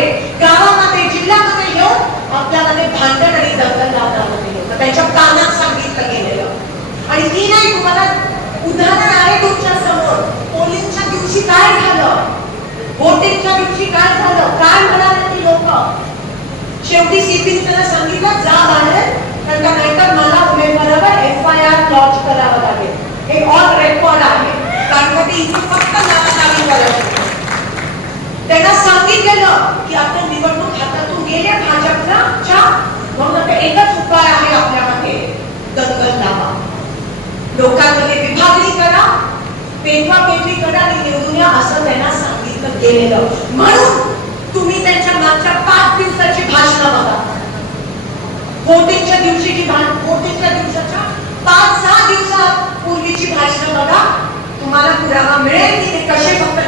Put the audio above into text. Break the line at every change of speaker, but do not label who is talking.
गावामध्ये जिल्हा जिल्ह्यामध्ये येऊन आपल्यामध्ये भांडण आणि दंगल लावण्यामध्ये येतं. त्याच्या कानात सांगितलं गेलेलं. आणि ती नाही तुम्हाला उदाहरण आहे तुमच्यासमोर. पोलिंगच्या दिवशी काय झालं? वोटिंगच्या दिवशी काय झालं? काय म्हणाले ती लोक? शेवटी सीपीने त्यांना सांगितलं जा बाहेर कारण का नाहीतर मला उमेदवारावर एफ आय आर लॉन्च करावं लागेल. हे ऑल लोकांमध्ये विभागणी करा पेटवा पेटवी करा आणि निवडून या असं त्यांना सांगितलं गेलेलं. म्हणून तुम्ही त्यांच्या मागच्या पाच दिवसाची भाषणं बघा. वोटिंगच्या दिवशीची वोटिंगच्या दिवसाच्या पाच सहा दिवसापूर्वीची भाषणं बघा. तुम्हाला पुरावा मिळेल की ते कसे फक्त